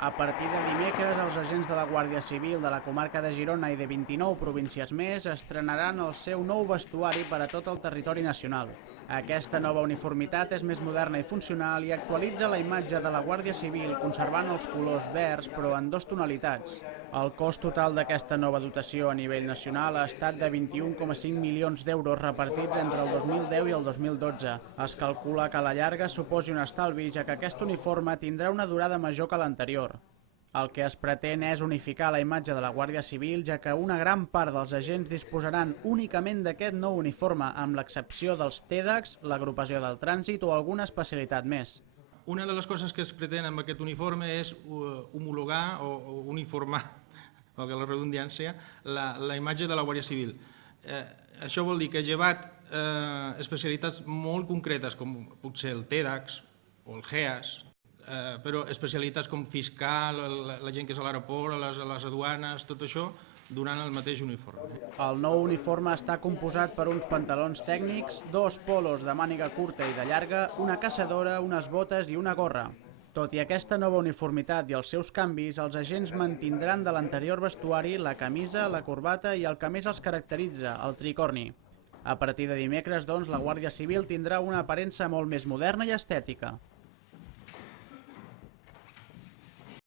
A partir de dimecres, els agents de la Guàrdia Civil de la comarca de Girona i de 29 províncies més estrenaran el seu nou vestuari per a tot el territori nacional. Aquesta nova uniformitat és més moderna i funcional i actualitza la imatge de la Guàrdia Civil conservant els colors verds però en 2 tonalitats. El cost total d'aquesta nova dotació a nivell nacional ha estat de 21,5 milions d'euros repartits entre el 2010 i el 2012. Es calcula que a la llarga suposi un estalvi, ja que aquest uniforme tindrà una durada major que l'anterior. El que es pretén és unificar la imatge de la Guàrdia Civil, ja que una gran part dels agents disposaran únicament d'aquest nou uniforme, amb l'excepció dels TEDx, l'agrupació del trànsit o alguna especialitat més. Una de les coses que es pretén amb aquest uniforme és homologar o uniformar, valgui la redundància, la imatge de la Guàrdia Civil. Això vol dir que llevat especialitats molt concretes, com pot ser el TEDx o el GEAS, però especialitats com fiscal, la gent que és a l'aeroport, a les aduanes, tot això, durant el mateix uniforme. El nou uniforme està composat per uns pantalons tècnics, 2 polos de màniga curta i de llarga, una caçadora, unes botes i una gorra. Tot i aquesta nova uniformitat i els seus canvis, els agents mantindran de l'anterior vestuari la camisa, la corbata i el que més els caracteritza, el tricorni. A partir de dimecres, doncs, la Guàrdia Civil tindrà una aparença molt més moderna i estètica.